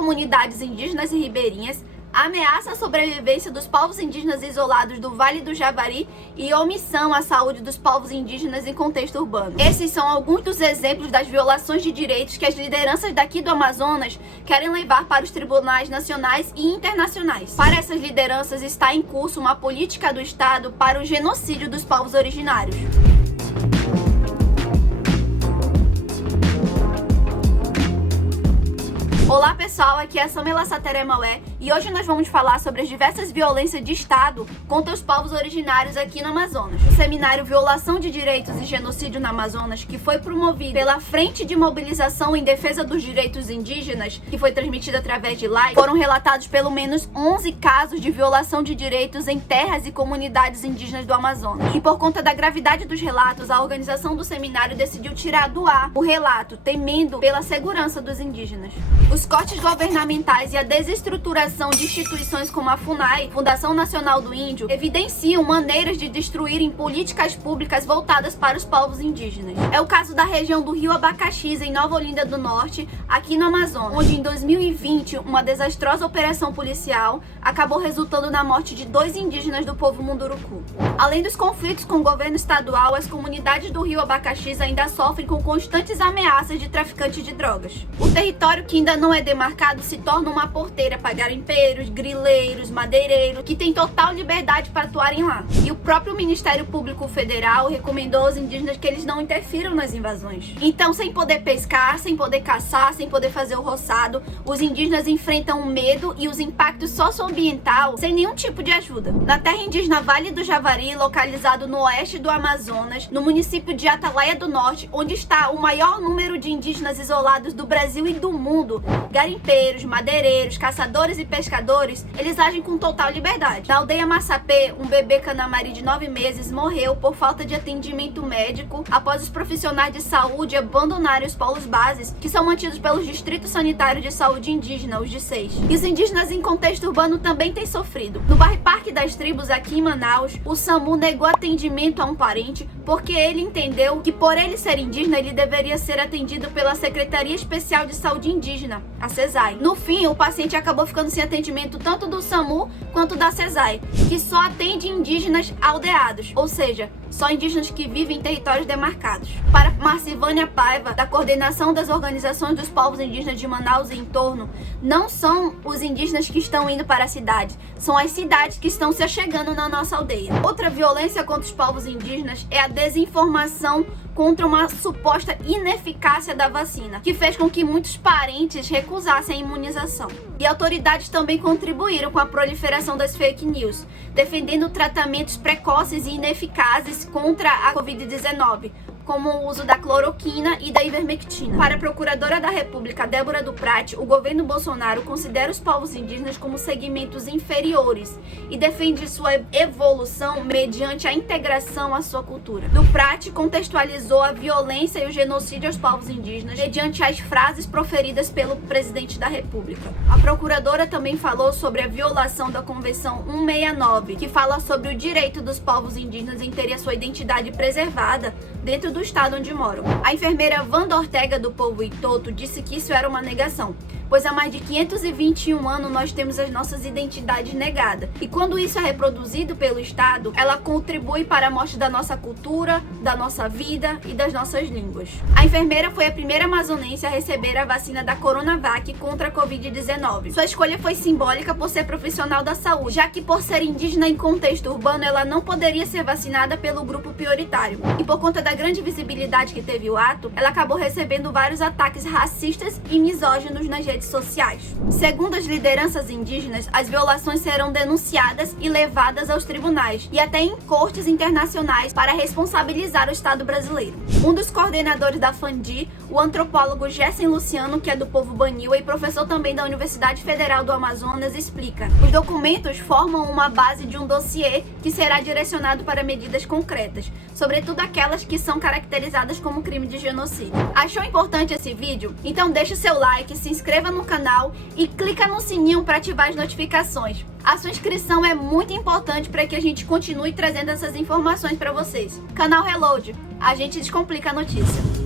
comunidades indígenas e ribeirinhas, ameaça a sobrevivência dos povos indígenas isolados do Vale do Javari e omissão à saúde dos povos indígenas em contexto urbano. Esses são alguns dos exemplos das violações de direitos que as lideranças daqui do Amazonas querem levar para os tribunais nacionais e internacionais. Para essas lideranças está em curso uma política do Estado para o genocídio dos povos originários. Olá pessoal, aqui é a Samela Sateremaué e hoje nós vamos falar sobre as diversas violências de Estado contra os povos originários aqui no Amazonas. O seminário Violação de Direitos e Genocídio no Amazonas, que foi promovido pela Frente de Mobilização em Defesa dos Direitos Indígenas, que foi transmitido através de live, foram relatados pelo menos 11 casos de violação de direitos em terras e comunidades indígenas do Amazonas. E por conta da gravidade dos relatos, a organização do seminário decidiu tirar do ar o relato, temendo pela segurança dos indígenas. Os cortes governamentais e a desestruturação de instituições como a FUNAI, Fundação Nacional do Índio, evidenciam maneiras de destruírem políticas públicas voltadas para os povos indígenas. É o caso da região do Rio Abacaxis, em Nova Olinda do Norte, aqui no Amazonas, onde em 2020 uma desastrosa operação policial acabou resultando na morte de 2 indígenas do povo Munduruku. Além dos conflitos com o governo estadual, as comunidades do Rio Abacaxis ainda sofrem com constantes ameaças de traficantes de drogas. O território que ainda não é demarcado se torna uma porteira para garimpeiros, grileiros, madeireiros, que têm total liberdade para atuarem lá. E o próprio Ministério Público Federal recomendou aos indígenas que eles não interfiram nas invasões. Então, sem poder pescar, sem poder caçar, sem poder fazer o roçado, os indígenas enfrentam o medo e os impactos socioambientais sem nenhum tipo de ajuda. Na terra indígena Vale do Javari, localizado no oeste do Amazonas, no município de Atalaia do Norte, onde está o maior número de indígenas isolados do Brasil e do mundo, garimpeiros, madeireiros, caçadores e pescadores, eles agem com total liberdade. Na aldeia Massapê, um bebê canamari de 9 meses morreu por falta de atendimento médico após os profissionais de saúde abandonarem os polos bases, que são mantidos pelos distritos sanitários de saúde indígena, os DICEIs. E os indígenas em contexto urbano também têm sofrido. No bairro Parque das Tribos, aqui em Manaus, o SAMU negou atendimento a um parente porque ele entendeu que, por ele ser indígena, ele deveria ser atendido pela Secretaria Especial de Saúde Indígena, a CESAI. No fim, o paciente acabou ficando sem atendimento tanto do SAMU quanto da CESAI, que só atende indígenas aldeados, ou seja, só indígenas que vivem em territórios demarcados. Para Marcivânia Paiva, da Coordenação das Organizações dos Povos Indígenas de Manaus e entorno, não são os indígenas que estão indo para a cidade, são as cidades que estão se achegando na nossa aldeia. Outra violência contra os povos indígenas é a desinformação contra uma suposta ineficácia da vacina, que fez com que muitos parentes recusassem a imunização. E autoridades também contribuíram com a proliferação das fake news, defendendo tratamentos precoces e ineficazes contra a Covid-19, como o uso da cloroquina e da ivermectina. Para a Procuradora da República, Débora do Prati, o governo Bolsonaro considera os povos indígenas como segmentos inferiores e defende sua evolução mediante a integração à sua cultura. Do Prati contextualizou a violência e o genocídio aos povos indígenas mediante as frases proferidas pelo presidente da República. A procuradora também falou sobre a violação da Convenção 169, que fala sobre o direito dos povos indígenas em terem a sua identidade preservada dentro do estado onde moram. A enfermeira Wanda Ortega, do povo Itoto, disse que isso era uma negação, pois há mais de 521 anos nós temos as nossas identidades negadas. E quando isso é reproduzido pelo Estado, ela contribui para a morte da nossa cultura, da nossa vida e das nossas línguas. A enfermeira foi a primeira amazonense a receber a vacina da Coronavac contra a Covid-19. Sua escolha foi simbólica por ser profissional da saúde, já que por ser indígena em contexto urbano, ela não poderia ser vacinada pelo grupo prioritário. E por conta da grande visibilidade que teve o ato, ela acabou recebendo vários ataques racistas e misóginos nas redes sociais. Segundo as lideranças indígenas, as violações serão denunciadas e levadas aos tribunais e até em cortes internacionais para responsabilizar o Estado brasileiro. Um dos coordenadores da FANDI, o antropólogo Gessen Luciano, que é do povo Baniwa e professor também da Universidade Federal do Amazonas, explica: os documentos formam uma base de um dossiê que será direcionado para medidas concretas, sobretudo aquelas que são caracterizadas como crime de genocídio. Achou importante esse vídeo? Então deixa o seu like, se inscreva no canal e clica no sininho para ativar as notificações. A sua inscrição é muito importante para que a gente continue trazendo essas informações para vocês. Canal Reload, a gente descomplica a notícia.